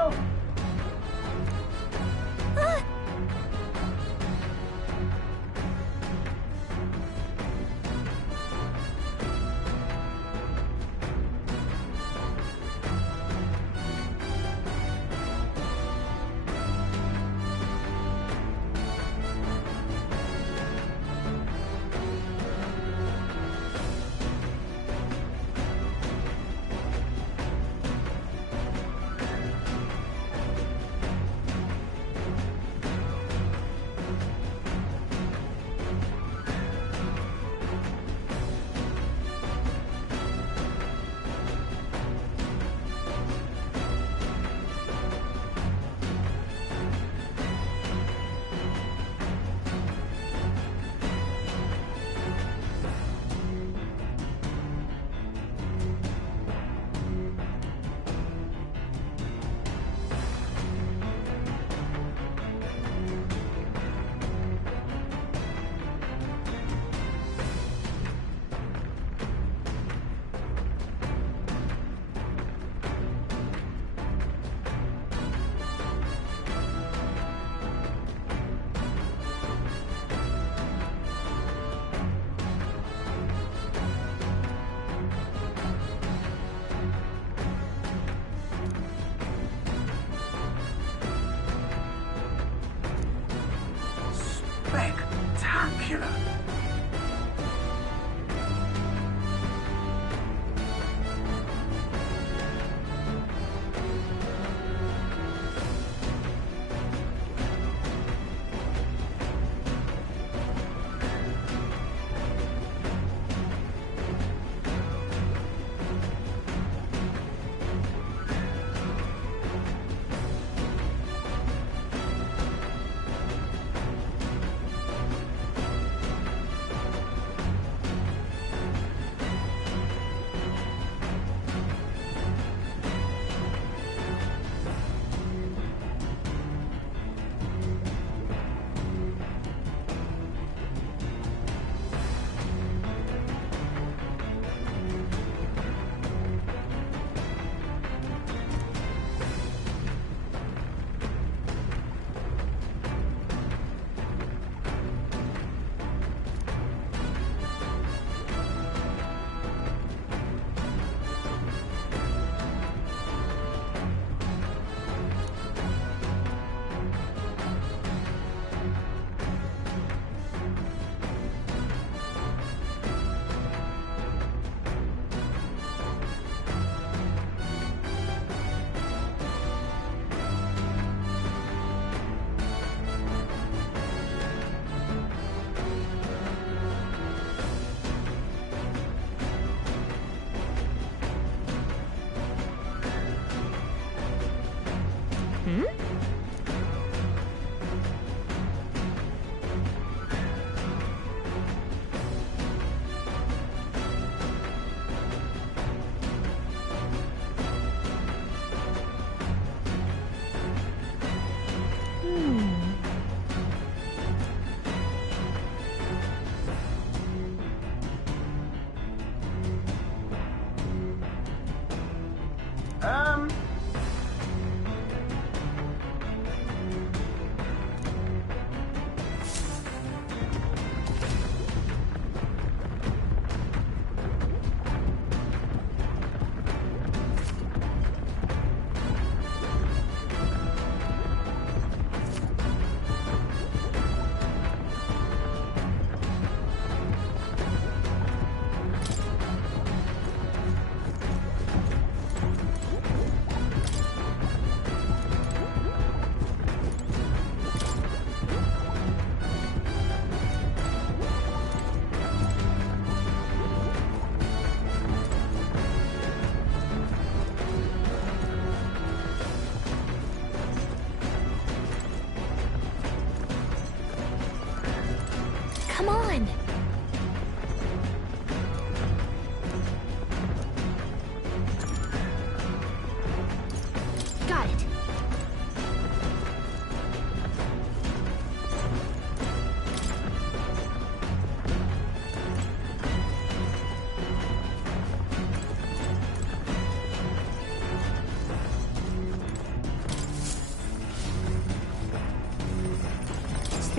Spectacular.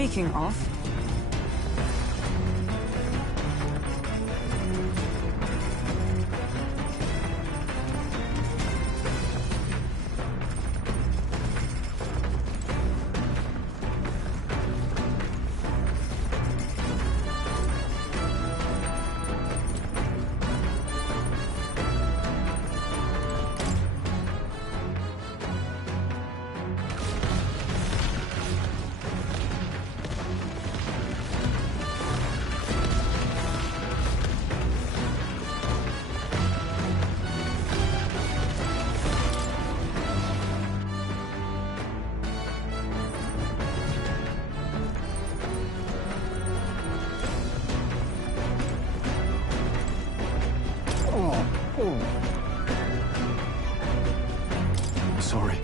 Speaking of... Sorry.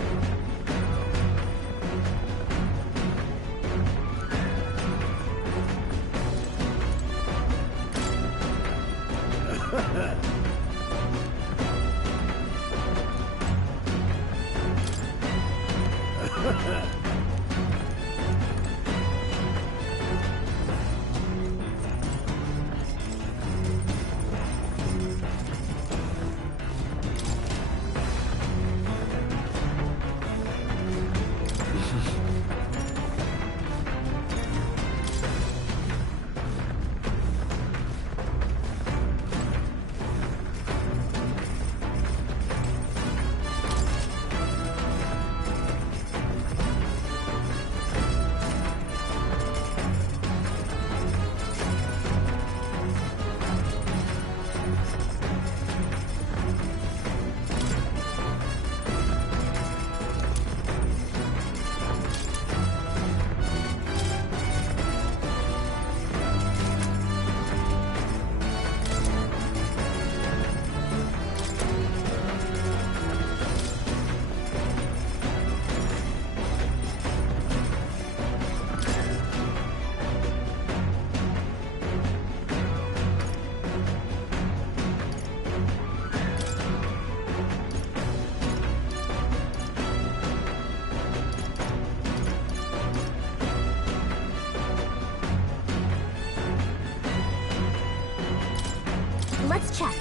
Let's check.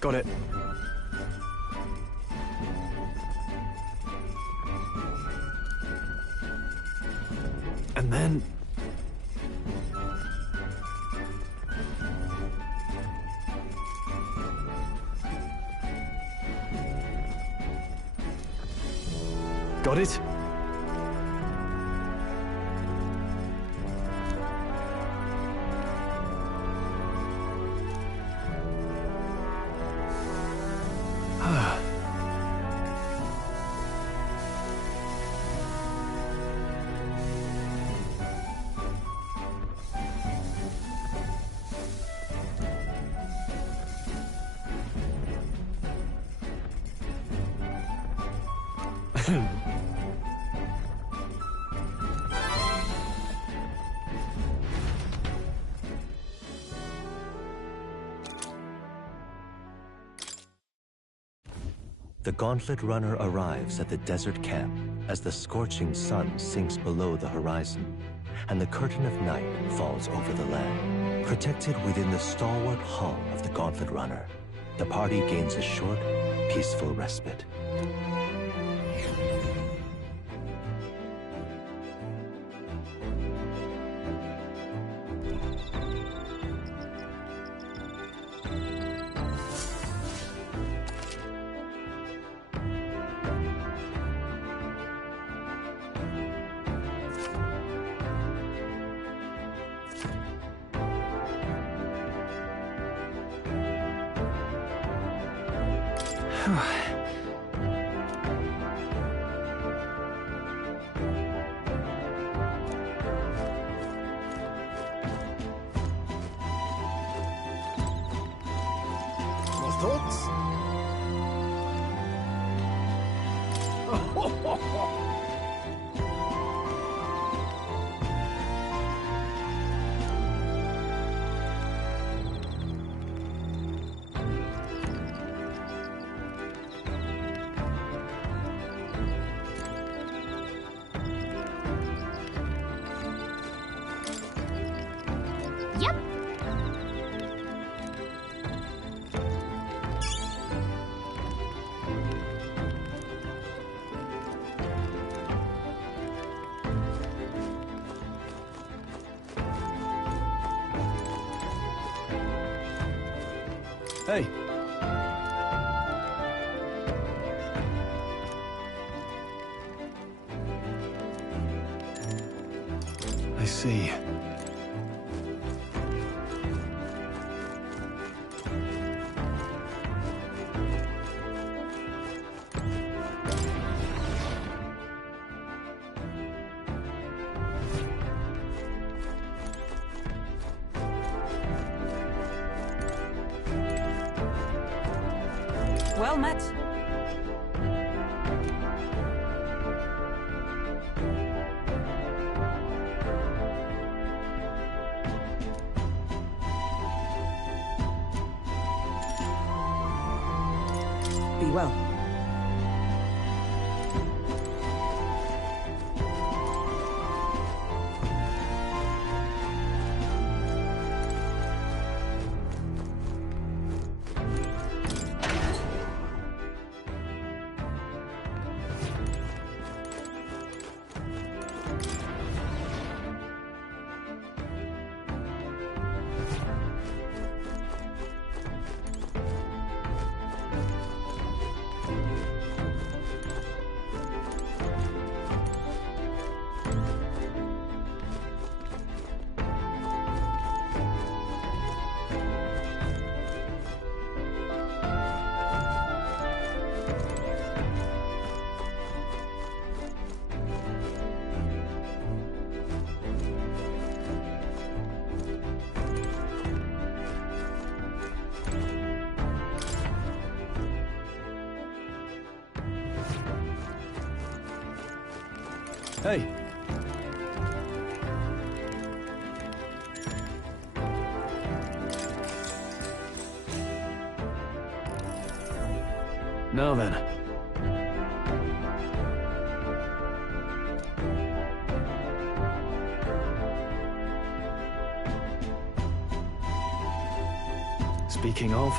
Got it. And then... Got it? The Gauntlet Runner arrives at the desert camp as the scorching sun sinks below the horizon, and the curtain of night falls over the land. Protected within the stalwart hull of the Gauntlet Runner, the party gains a short, peaceful respite. More thoughts? Yep. Hey. I see. Well met. Be well. Hey. Now then. Speaking of...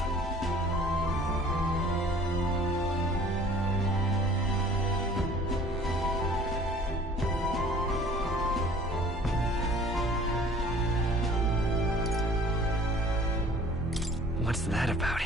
What's that about?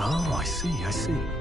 Oh, I see, I see.